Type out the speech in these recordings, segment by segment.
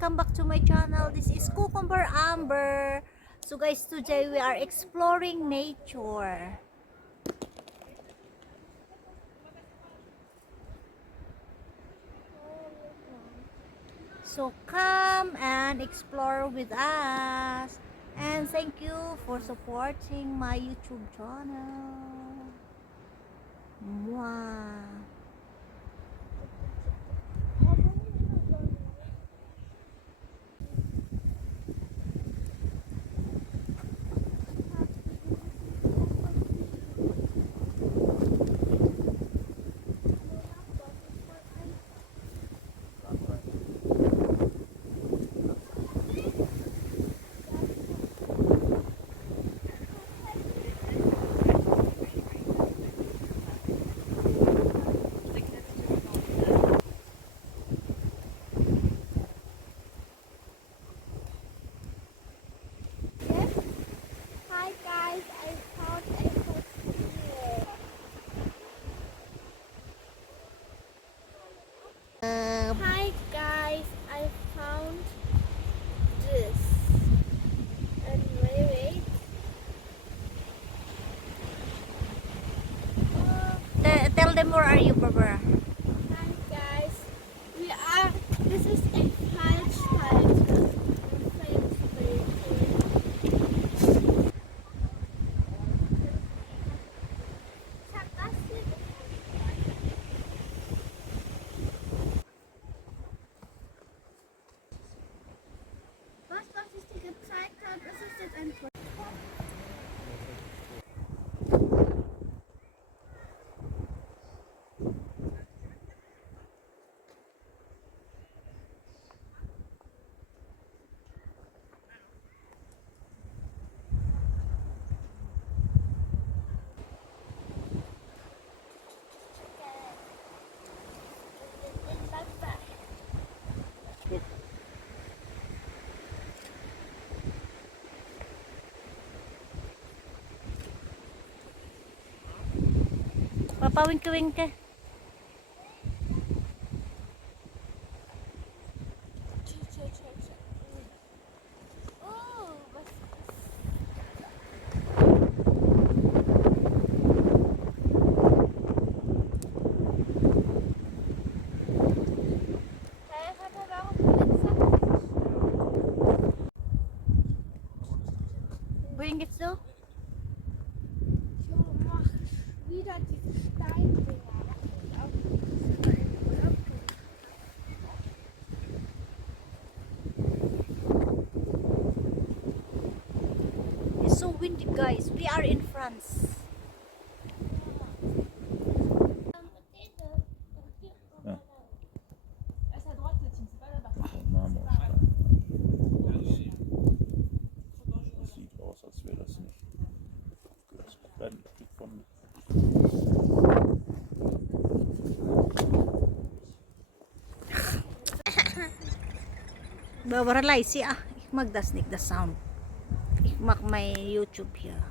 welcome back to my channel. This is Cucumber Amber. So guys, today we are exploring nature. So come and explore with us. And thank you for supporting my YouTube channel. Mwah. Hi guys, I found a fossil. Hi guys, I found this. And wait. Tell them where are you, Barbara? Hi guys, this is a falsch. Was ich dir gezeigt habe, ist es jetzt ein Papawink-wink ka. Oh, was hat er auch Wohin geht's so? mach wieder diese Steindinger. It's so windy, guys. We are in France. Marmor. Das sieht aus, als wäre das nicht geblendet von. Barbara Laisi, ik mag das niet, the sound. Ik mag my YouTube here.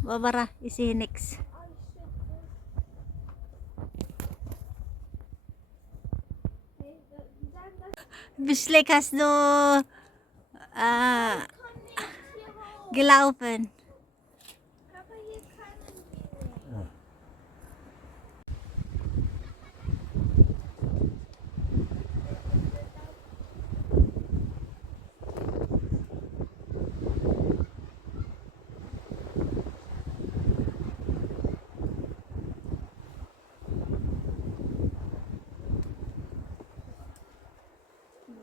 Barbara, isi next. Bislik has no gelaufen. Aber hier können wir.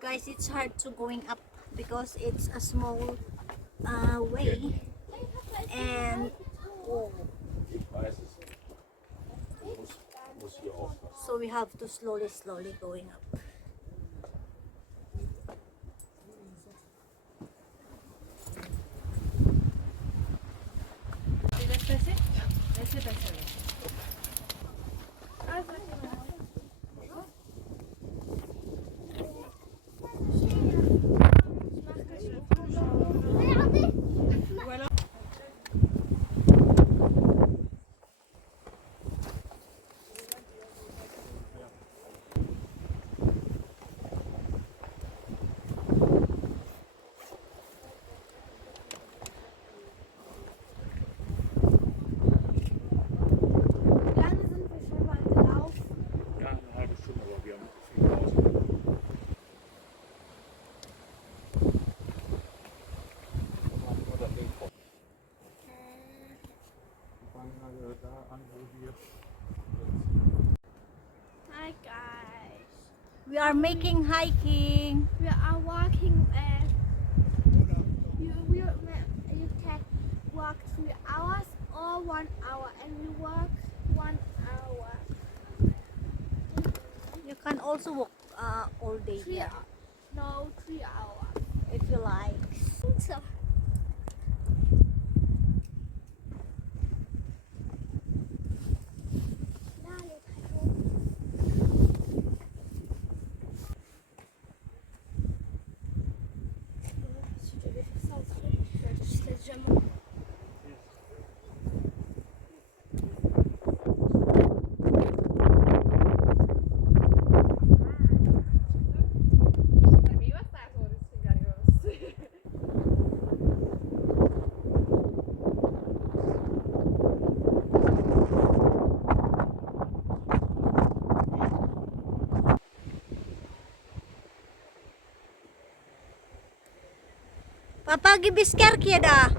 Guys, it's hard to going up because it's a small way and Ich weiß es. Muss hier aufpassen. So we have to slowly going up. Wie lange sind wir schon mal gelaufen? Ja, eine halbe Stunde, aber wir haben viel raus. Hi guys. We are making hiking. We are walking you can walk 3 hours or 1 hour and we walk 1 hour. You can also walk all day 3 here hours. No, 3 hours. if you like. So. Papa gibisker kia dah.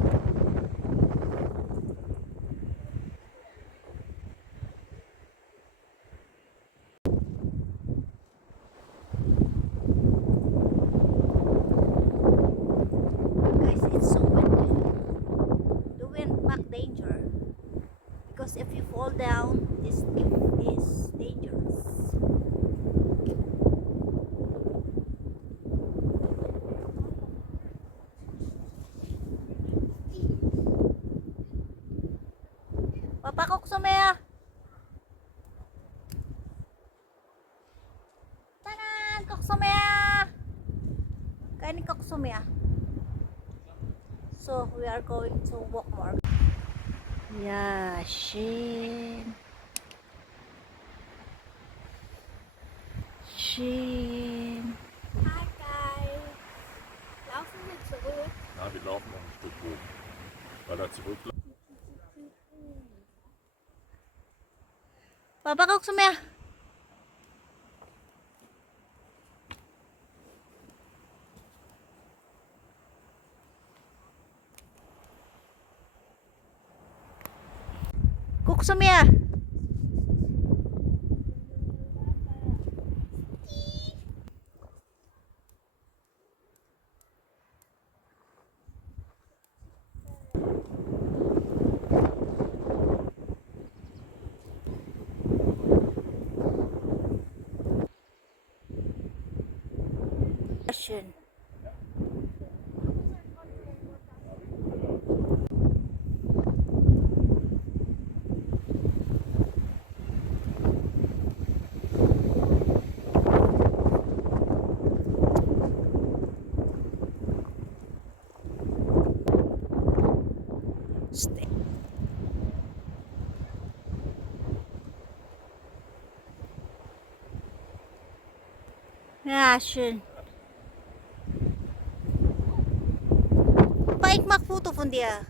Guys, it's so windy. The wind back danger. Because if you fall down, this is dangerous. Papa kok sumaya. Tanan kok sumaya. Kaini kok sumaya. So we are going to walk more. Yeah, Shin. Hi guys. Laufen wir zurück. Ja, wir laufen noch ein Stück hoch. Weil da zurück. Papa kok sumaya. Kok sumaya. Question. Stay. Ja, schön. Papa, ik maak foto van dir.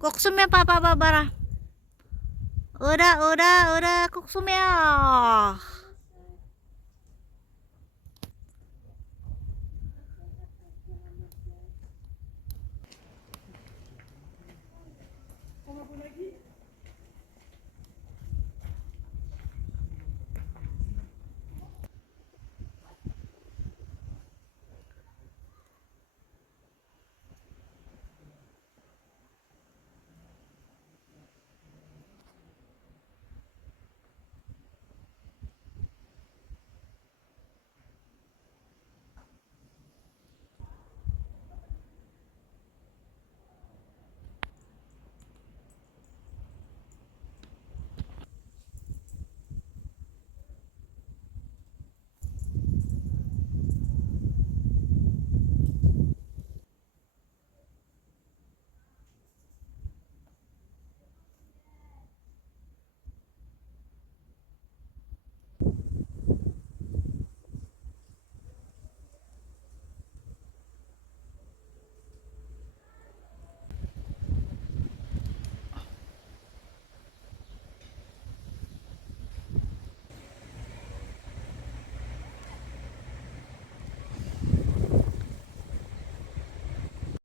Guck zu mir, Papa Barbara. Oder, guck zu mir.